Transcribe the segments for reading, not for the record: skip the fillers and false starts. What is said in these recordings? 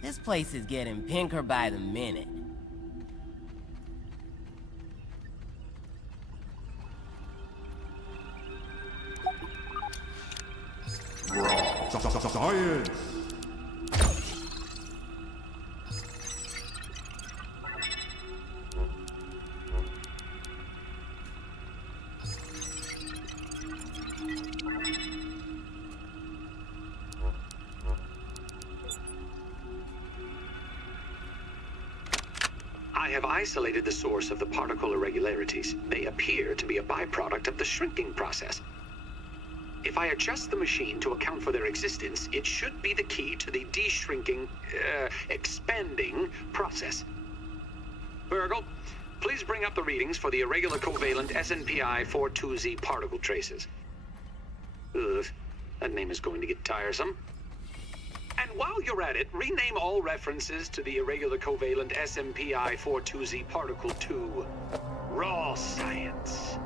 This place is getting pinker by the minute. Science! I have isolated the source of the particle irregularities. They appear to be a byproduct of the shrinking process. If I adjust the machine to account for their existence, it should be the key to the de-shrinking, expanding process. Burgl, please bring up the readings for the irregular covalent SNPI 42Z particle traces. Ugh, that name is going to get tiresome. And while you're at it, rename all references to the irregular covalent SMPI 42Z particle to raw science.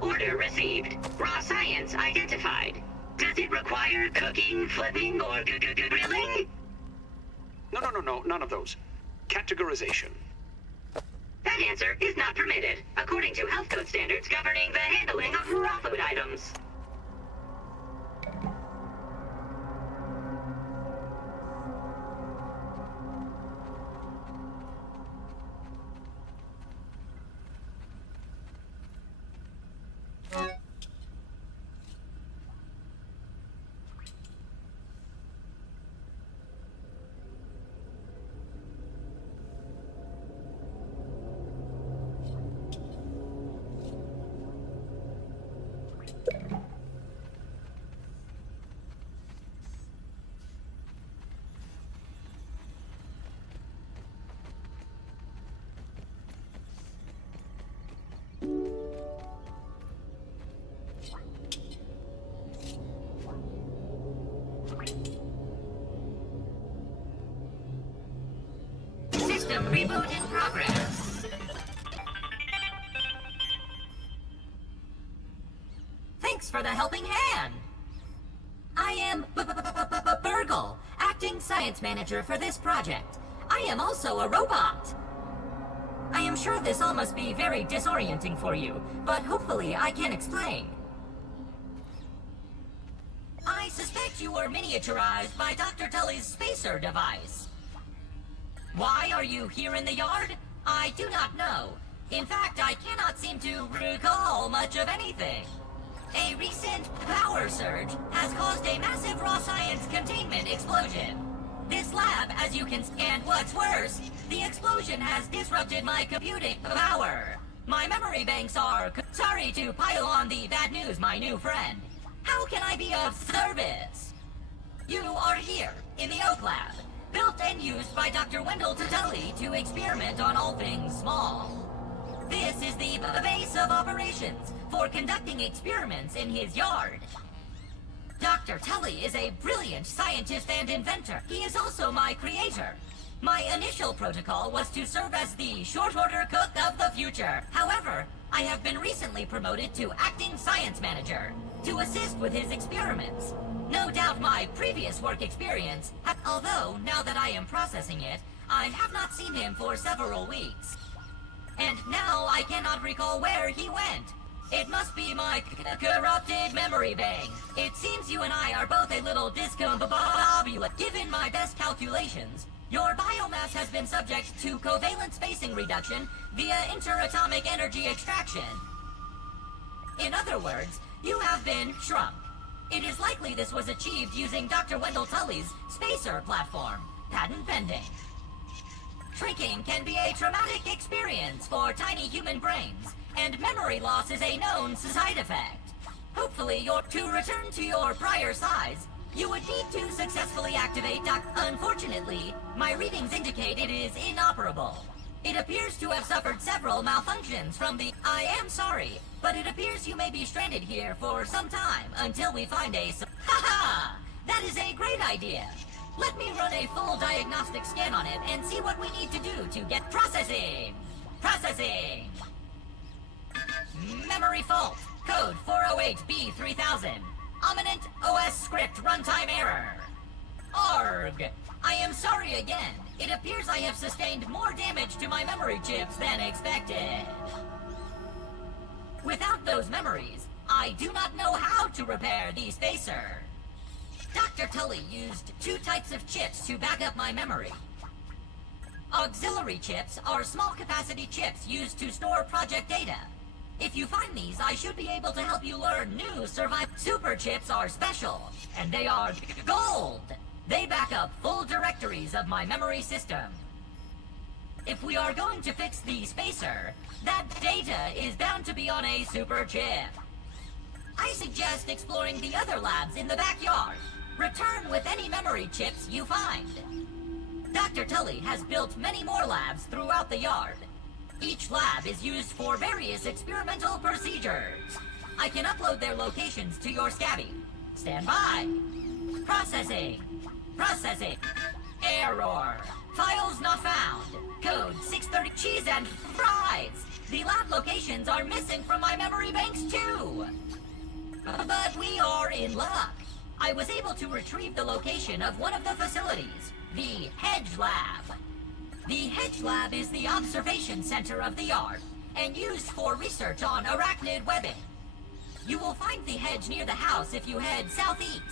Order received. Raw science identified. Does it require cooking, flipping, or grilling? No, none of those. Categorization. That answer is not permitted, according to health code standards governing the handling of raw food items. Reboot in progress. Thanks for the helping hand. I am Burgl, acting science manager for this project. I am also a robot. I am sure this all must be very disorienting for you, but hopefully I can explain. I suspect you were miniaturized by Dr. Tully's spacer device. Why are you here in the yard? I do not know. In fact, I cannot seem to recall much of anything. A recent power surge has caused a massive raw science containment explosion. This lab, as you can see, and what's worse, the explosion has disrupted my computing power. My memory banks are... Sorry to pile on the bad news, my new friend. How can I be of service? You are here, in the Oak Lab, built and used by Dr. Wendell Tully to experiment on all things small. This is the base of operations for conducting experiments in his yard. Dr. Tully is a brilliant scientist and inventor. He is also my creator. My initial protocol was to serve as the short order cook of the future. However, I have been recently promoted to acting science manager to assist with his experiments. No doubt my previous work experience, although now that I am processing it, I have not seen him for several weeks. And now I cannot recall where he went. It must be my corrupted memory bank. It seems you and I are both a little discombobulate. Given my best calculations, your biomass has been subject to covalent spacing reduction via interatomic energy extraction. In other words, you have been shrunk. It is likely this was achieved using Dr. Wendell Tully's spacer platform, patent pending. Shrinking can be a traumatic experience for tiny human brains, and memory loss is a known side effect. Hopefully, to return to your prior size, you would need to successfully activate Unfortunately, my readings indicate it is inoperable. It appears to have suffered several malfunctions from the... I am sorry, but it appears you may be stranded here for some time until we find a... Haha! That is a great idea! Let me run a full diagnostic scan on it and see what we need to do to get... Processing! Processing! Memory fault. Code 408B3000. Ominent OS script runtime error. Arg! I am sorry again. It appears I have sustained more damage to my memory chips than expected. Without those memories, I do not know how to repair the spacer. Dr. Tully used 2 types of chips to back up my memory. Auxiliary chips are small capacity chips used to store project data. If you find these, I should be able to help you learn new Super chips are special, and they are gold. They back up full directories of my memory system. If we are going to fix the spacer, that data is bound to be on a super chip. I suggest exploring the other labs in the backyard. Return with any memory chips you find. Dr. Tully has built many more labs throughout the yard. Each lab is used for various experimental procedures. I can upload their locations to your Scabby. Stand by. Processing. Processing. Error. Files not found. Code 630 cheese and fries. The lab locations are missing from my memory banks too. But we are in luck. I was able to retrieve the location of one of the facilities, the Hedge Lab. The Hedge Lab is the observation center of the yard, and used for research on arachnid webbing. You will find the hedge near the house if you head southeast.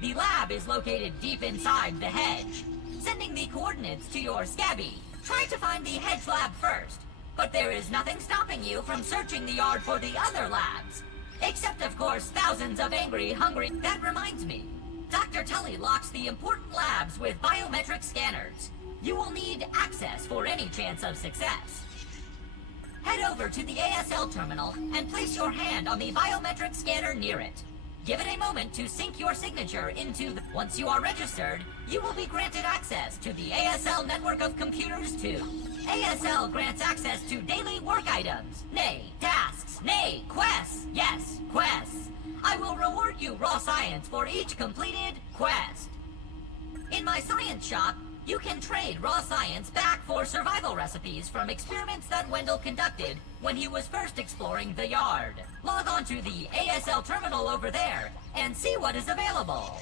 The lab is located deep inside the hedge. Sending the coordinates to your Scabby. Try to find the Hedge Lab first, but there is nothing stopping you from searching the yard for the other labs. Except, of course, thousands of angry, hungry... That reminds me. Dr. Tully locks the important labs with biometric scanners. You will need access for any chance of success. Head over to the ASL terminal and place your hand on the biometric scanner near it. Give it a moment to sync your signature into the... Once you are registered, you will be granted access to the ASL network of computers too. ASL grants access to daily work items, nay, tasks, nay, quests, yes, quests. I will reward you raw science for each completed quest. In my science shop, You can trade raw science back for survival recipes from experiments that Wendell conducted when he was first exploring the yard. Log on to the ASL terminal over there and see what is available.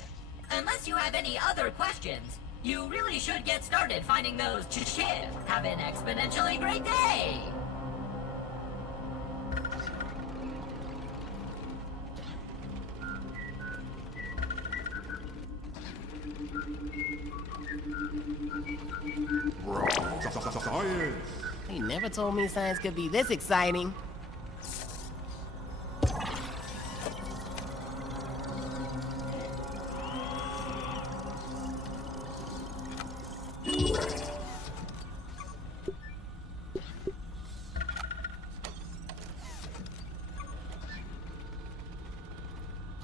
Unless you have any other questions, you really should get started finding those ch-shit. Have an exponentially great day! Science! He never told me science could be this exciting.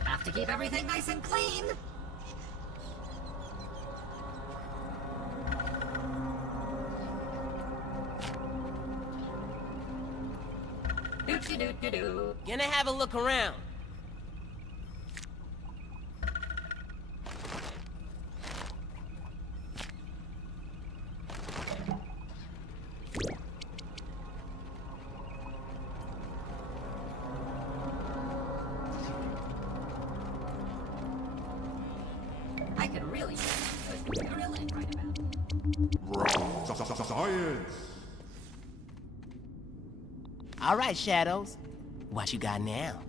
Have to keep everything nice and clean. Doo-doo-doo-doo-doo. Gonna have a look around. I could really put a grill in right about. Science! All right, Shadows. What you got now?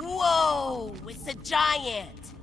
Whoa! It's a giant!